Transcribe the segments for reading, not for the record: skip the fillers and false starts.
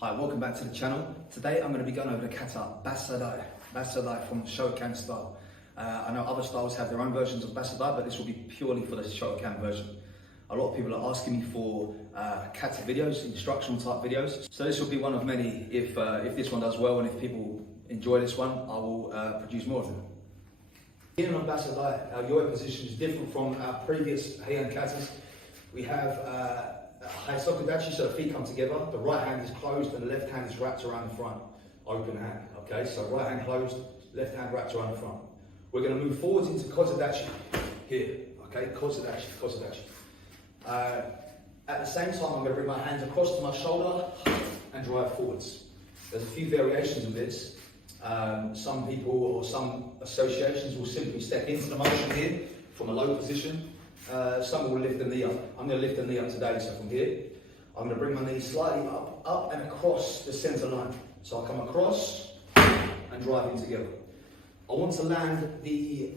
Hi, welcome back to the channel. Today I'm going to be going over the Kata, Bassai Dai. Bassai Dai from the Shotokan style. I know other styles have their own versions of Bassai Dai, but this will be purely for the Shotokan version. A lot of people are asking me for Kata videos, instructional type videos. So this will be one of many. If this one does well and if people enjoy this one, I will produce more of them. Here on Bassai Dai, our yoga position is different from our previous Heian Katas. We have Haisokudachi, so the feet come together, the right hand is closed and the left hand is wrapped around the front, open hand, okay? So right hand closed, left hand wrapped around the front. We're going to move forwards into Kozodachi here, okay? Kozodachi. At the same time, I'm going to bring my hands across to my shoulder and drive forwards. There's a few variations of this. Some people or some associations will simply step into the motion here from a low position. Some will lift the knee up. I'm going to lift the knee up today, so from here, I'm going to bring my knee slightly up and across the centre line. So I come across and drive in together. I want to land the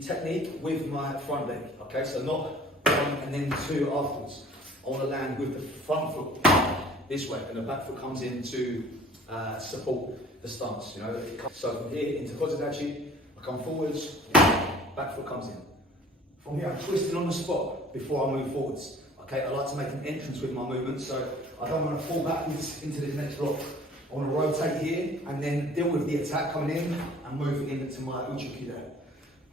technique with my front leg, okay? So not one and then two afterwards. I want to land with the front foot this way, and the back foot comes in to support the stance, you know? So from here into Kozodachi, I come forwards, back foot comes in. From here, I'm twisting on the spot before I move forwards. Okay, I like to make an entrance with my movement, so I don't want to fall backwards into the next block. I want to rotate here and then deal with the attack coming in and moving into my uchuki there.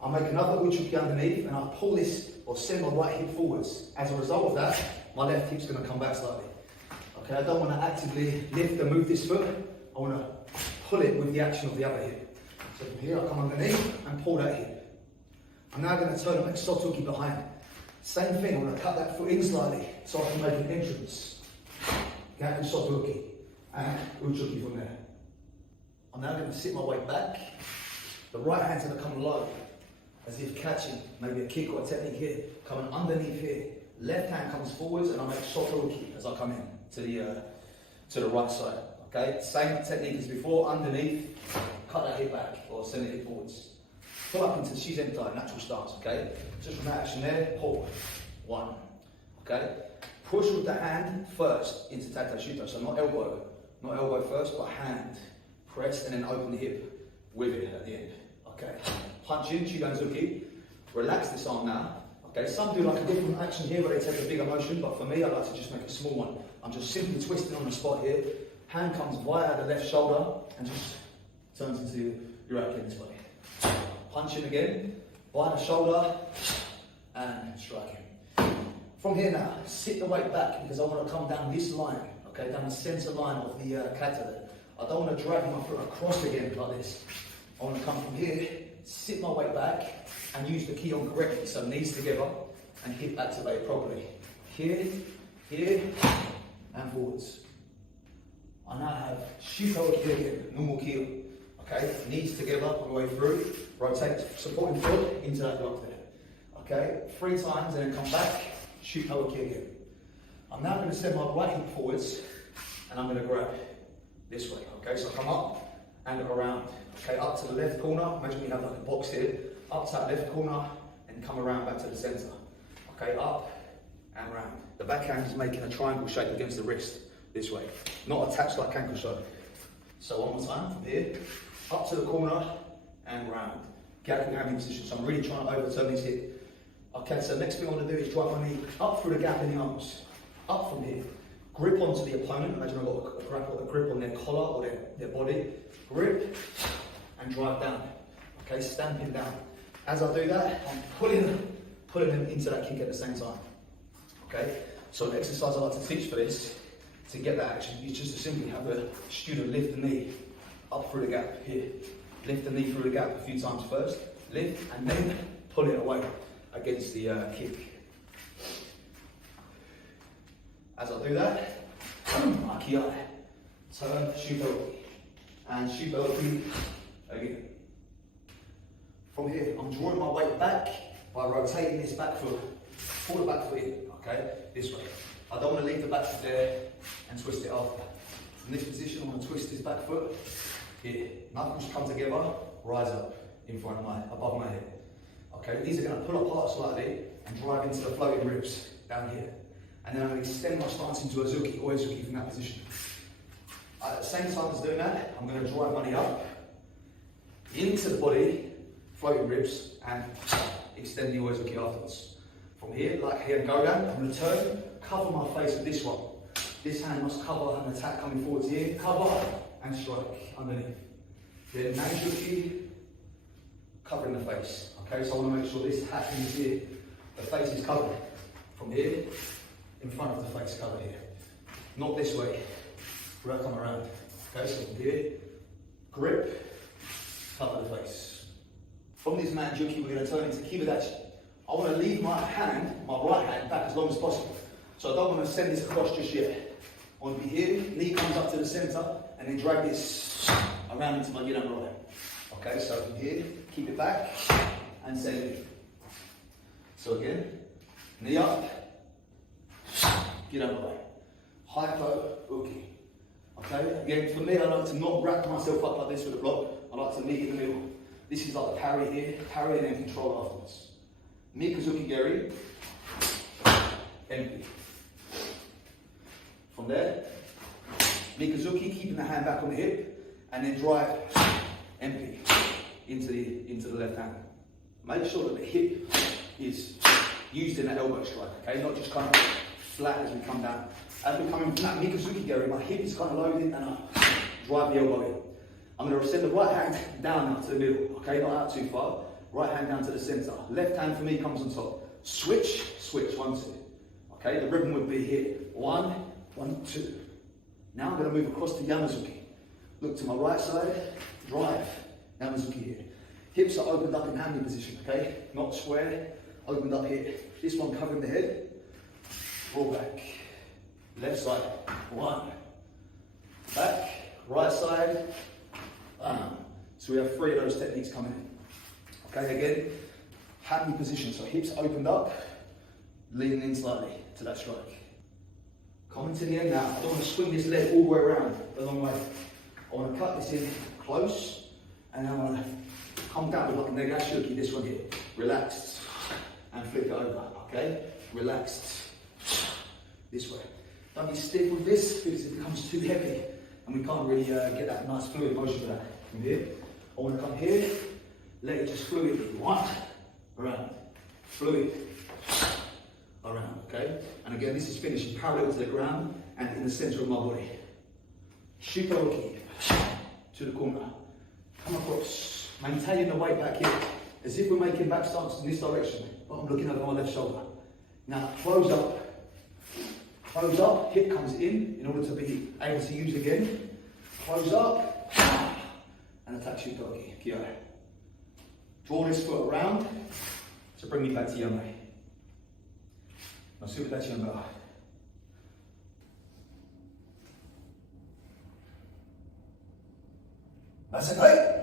I'll make another uchuki underneath and I'll pull this or send my right hip forwards. As a result of that, my left hip's going to come back slightly. Okay, I don't want to actively lift and move this foot. I want to pull it with the action of the other hip. So from here, I come underneath and pull that hip. I'm now going to turn and make sotoki behind. Same thing, I'm going to cut that foot in slightly so I can make an entrance. Okay, and sotoki. And uchuki from there. I'm now going to sit my weight back. The right hand's going to come low, as if catching maybe a kick or a technique here. Coming underneath here. Left hand comes forwards and I make sotoki as I come in to the right side. Okay, same technique as before, underneath, cut that hip back or send it forwards. Pull up into Shizen Tai, natural stance, okay? Just from that action there, pull. One, okay? Push with the hand first into Tatai Shito, so not elbow first, but hand. Press and then open the hip with it at the end, okay? Punch in, Chiganzuki. Relax this arm now, okay? Some do like a different action here where they take a bigger motion, but for me, I like to just make a small one. I'm just simply twisting on the spot here. Hand comes via the left shoulder and just turns into your Uraken this way. Punch in again, by the shoulder, and strike in. From here now, sit the weight back because I want to come down this line, okay, down the centre line of the kata there. I don't want to drag my foot across again like this. I want to come from here, sit my weight back, and use the key on correctly, so knees together, and hip activate properly. Here, and forwards. I now have Shuto again, normal keel. Okay, knees together all the way through, rotate supporting foot into that block there. Okay, 3 times and then come back, shoot Hawaki again. I'm now going to send my right hip forwards and I'm going to grab this way. Okay, so come up and around. Okay, up to the left corner, imagine we have like a box here, up to that left corner and come around back to the centre. Okay, up and round. The backhand is making a triangle shape against the wrist this way, not attached like Kankusho. So one more time, from here, up to the corner and round. Gap hand in position, so I'm really trying to overturn this hip. Okay, so next thing I want to do is drive my knee up through the gap in the arms. Up from here. Grip onto the opponent. Imagine I've got a grip on their collar or their body. Grip and drive down. Okay, stamping down. As I do that, I'm pulling them into that kick at the same time. Okay, so an exercise I like to teach for this, to get that action, is just to simply have a student lift the knee up through the gap here. Lift the knee through the gap a few times first, lift, and then pull it away against the kick. As I do that, Akiai, turn, Shuto, and Shuto again. From here, I'm drawing my weight back by rotating this back foot. Pull the back foot in, okay, this way. I don't want to leave the back foot there and twist it after. From this position, I want to twist this back foot here. Knuckles come together, rise up in front of above my head. Okay, these are going to pull apart slightly and drive into the floating ribs down here. And then I'm going to extend my stance into a zuki or a zuki from that position. At the same time as doing that, I'm going to drive my knee up into the body, floating ribs, and extend the Oizuki afterwards. From here, like here, go down, I'm going to turn, cover my face with this one. This hand must cover an attack coming forwards here, cover and strike underneath. Then Nanjuki, covering the face. Okay, so I want to make sure this happens here. The face is covered. From here, in front of the face, covered here. Not this way, where I come around. Okay, so from here, grip, cover the face. From this Manjuki, we're going to turn into Kibidachi. I want to leave my hand, my right hand, back as long as possible. So I don't want to send this across just yet. I want to be here, knee comes up to the centre, and then drag this around into my Yin right. Okay, so from here, keep it back, and send it. So again, knee up, get out of the way. Hypo, uki. Okay, again, for me, I like to not wrap myself up like this with a block. I like to meet in the middle. This is like a parry here, parry and then control afterwards. Mikazuki Geri, empty. From there, Mikazuki, keeping the hand back on the hip, and then drive, empty, into the left hand. Make sure that the hip is used in that elbow strike, okay? Not just kind of flat as we come down. As we're coming from that Mikazuki Geri, my hip is kind of loaded and I drive the elbow in. I'm going to send the right hand down now to the middle, okay? Not out too far. Right hand down to the centre. Left hand for me comes on top. Switch, switch, 1, 2. Okay, the rhythm would be here. 1, 1, 2. Now I'm going to move across to Yamazuki. Look to my right side, drive. Yamazuki here. Hips are opened up in handling position, okay? Not square, opened up here. This one covering the head. Roll back. Left side, 1. Back, right side, So we have 3 of those techniques coming in. Okay, again, handling position. So hips opened up, leaning in slightly to that strike. Coming to the end now. I don't want to swing this leg all the way around the long way. I want to cut this in close, and I want to come down with like a negashuki, this one here. Relaxed, and flip it over, okay? Relaxed, this way. Don't be stiff with this, because it becomes too heavy, and we can't really get that nice fluid motion for that. From here, I want to come here, let it just fluid, 1, around, fluid, around, okay? And again, this is finishing parallel to the ground and in the center of my body. Shikaroki, to the corner, come across, maintaining the weight back here, as if we're making back stance in this direction, but I'm looking over my left shoulder. Now, close up, hip comes in order to be able to use again. Close up, and attack Shikaroki, Kyo. Draw this foot around to bring me back to Yame. Now, super dachi yamba. Bassai Dai.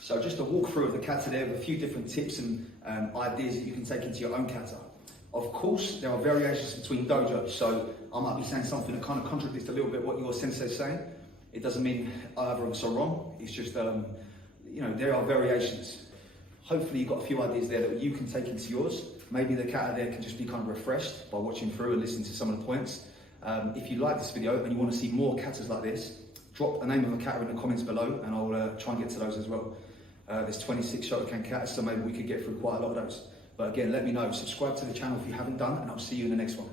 So just a walkthrough of the kata there with a few different tips and ideas that you can take into your own kata. Of course, there are variations between dojos, so I might be saying something that kind of contradicts a little bit what your sensei is saying. It doesn't mean either of us are wrong. It's just, you know, there are variations. Hopefully you've got a few ideas there that you can take into yours. Maybe the Kata there can just be kind of refreshed by watching through and listening to some of the points. If you like this video and you want to see more katas like this, drop the name of a kata in the comments below and I'll try and get to those as well. There's 26 Shotokan katas, so maybe we could get through quite a lot of those. But again, let me know. Subscribe to the channel if you haven't done, and I'll see you in the next one.